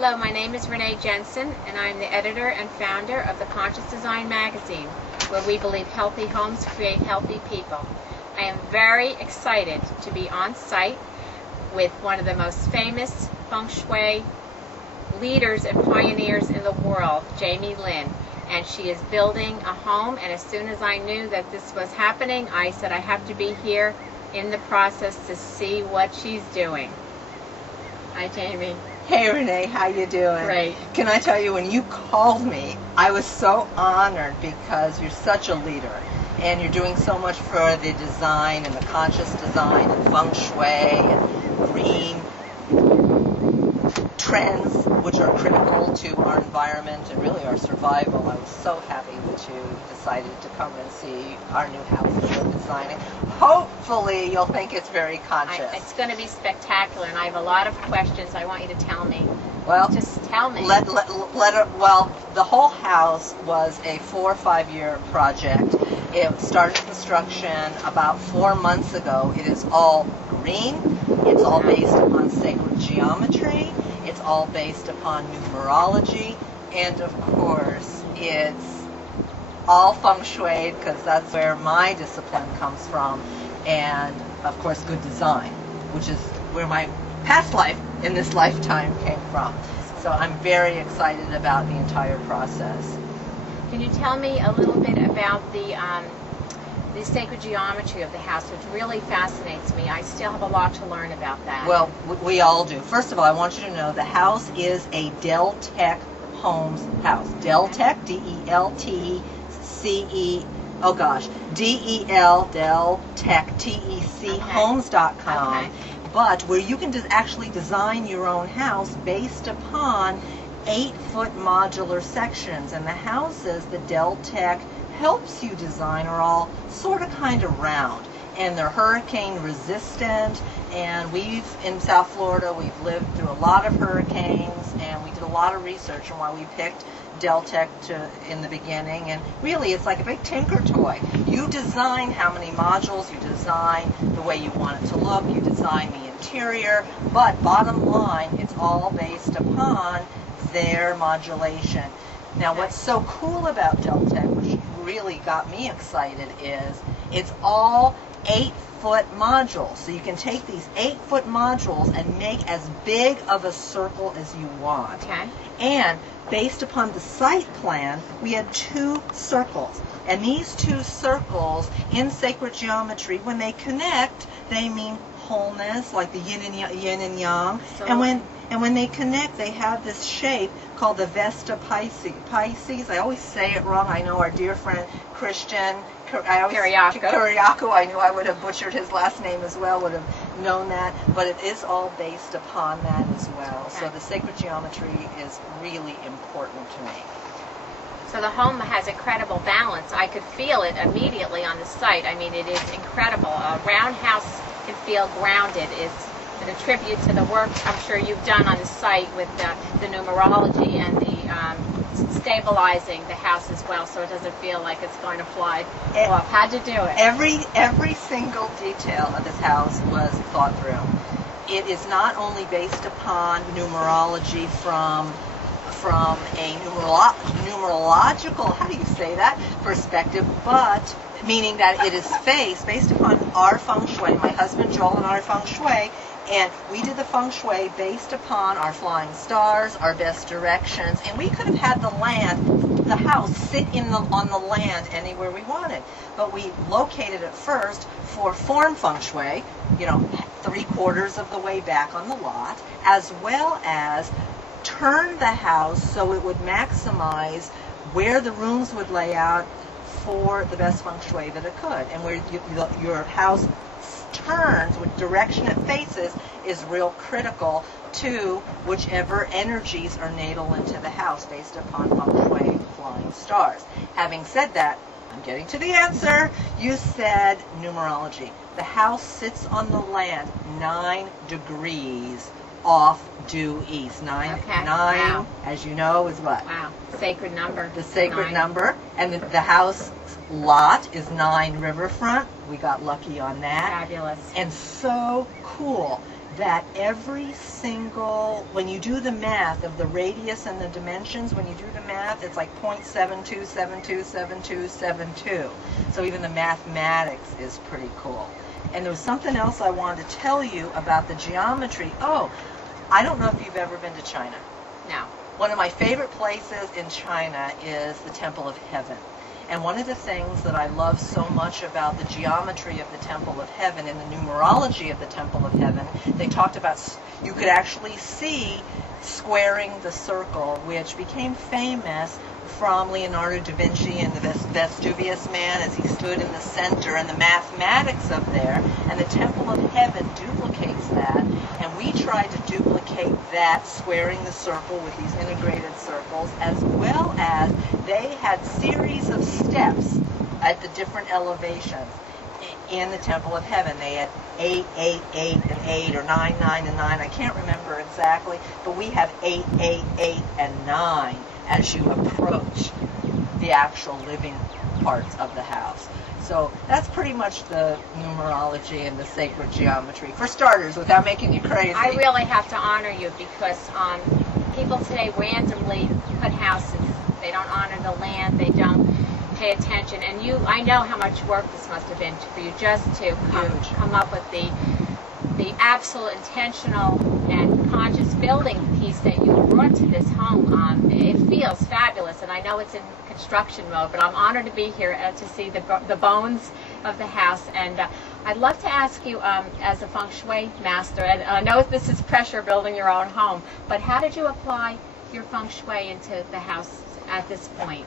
Hello, my name is Renee Jensen, and I'm the editor and founder of the Conscious Design magazine, where we believe healthy homes create healthy people. I am very excited to be on site with one of the most famous feng shui leaders and pioneers in the world, Jamie Lynn. And she is building a home, and as soon as I knew that this was happening, I said I have to be here in the process to see what she's doing. Hi, Jamie. Hey Renee, how you doing? Great. Can I tell you, when you called me, I was so honored because you're such a leader and you're doing so much for the design and the conscious design and feng shui and green trends, which are critical to our environment and really our survival. I was so happy that you decided to come and see our new house that we're designing. Hopefully you'll think it's very conscious. It's going to be spectacular, and I have a lot of questions I want you to tell me. Well, just tell me. Well, the whole house was a 4 or 5 year project. It started construction about 4 months ago. It is all green. It's all based upon sacred geometry. It's all based upon numerology. And of course, it's all feng shui, because that's where my discipline comes from. And of course, good design, which is where my past life in this lifetime came from. So I'm very excited about the entire process. Can you tell me a little bit about the sacred geometry of the house, which really fascinates me? I still have a lot to learn about that. Well, we all do. First of all, I want you to know the house is a Deltec Homes house. Deltec, D-E-L-T-C-E, oh gosh, D-E-L, Deltec, T-E-C, okay. homes.com. Okay. But where you can actually design your own house based upon 8-foot modular sections. And the houses that Deltec helps you design are all sort of kind of round. And they're hurricane resistant. And in South Florida, we've lived through a lot of hurricanes. And we did a lot of research on why we picked Deltec in the beginning. And really, it's like a big tinker toy. You design how many modules, you design the way you want it to look, you design the interior, but bottom line, it's all based upon their modulation. Now, what's so cool about Deltec, which really got me excited, is it's all 8-foot modules. So you can take these 8-foot modules and make as big of a circle as you want. Okay. And based upon the site plan, we had 2 circles. And these 2 circles in sacred geometry, when they connect, they mean wholeness, like the yin and yang. So And when they connect, they have this shape called the Vesta Pisces. I always say it wrong. I know our dear friend Christian Kuriakou, I knew I would have butchered his last name as well, would have known that. But it is all based upon that as well. Okay. So the sacred geometry is really important to me. So the home has incredible balance. I could feel it immediately on the site. I mean, it is incredible. A round house can feel grounded. It's a tribute to the work I'm sure you've done on the site with the numerology and the stabilizing the house as well, so it doesn't feel like it's going to fly off. How'd you do it? Every single detail of this house was thought through. It is not only based upon numerology from a numerological, how do you say that, perspective, but meaning that it is based upon our feng shui, my husband Joel and our feng shui, and we did the feng shui based upon our flying stars, our best directions, and we could have had the house sit on the land anywhere we wanted. But we located it first for form feng shui, 3/4 of the way back on the lot, as well as turn the house so it would maximize where the rooms would lay out for the best feng shui that it could. And where your house turns, which direction it faces, is real critical to whichever energies are natal into the house based upon feng shui flying stars. Having said that, I'm getting to the answer. You said numerology. The house sits on the land 9 degrees off due east. Nine, wow. As you know, is what? Wow, sacred number. The sacred 9. number. And the house lot is 9 riverfront. We got lucky on that. Fabulous. And so cool. that every single, when you do the math of the radius and the dimensions, when you do the math, it's like 0.72727272. So even the mathematics is pretty cool. And there was something else I wanted to tell you about the geometry. Oh, I don't know if you've ever been to China. No. One of my favorite places in China is the Temple of Heaven. And one of the things that I love so much about the geometry of the Temple of Heaven and the numerology of the Temple of Heaven, they talked about, you could actually see squaring the circle, which became famous from Leonardo da Vinci and the Vesuvius Man as he stood in the center, and the mathematics of there, and the Temple of Heaven duplicates that, and we tried to duplicate that, squaring the circle with these integrated circles, as well as they had series of steps at the different elevations in the Temple of Heaven. They had 8, 8, 8, and 8, or 9, 9, and 9. I can't remember exactly, but we have 8, 8, 8, and 9 as you approach the actual living parts of the house. So that's pretty much the numerology and the sacred geometry. For starters, without making you crazy. I really have to honor you because people today randomly put houses. They don't honor the land. They don't pay attention. And you, I know how much work this must have been for you just to come up with the absolute intentional and conscious building piece that you brought to this home. It feels fabulous, and I know it's in construction mode, but I'm honored to be here to see the bones of the house. And I'd love to ask you, as a feng shui master, and I know this is pressure building your own home, but how did you apply your feng shui into the house at this point?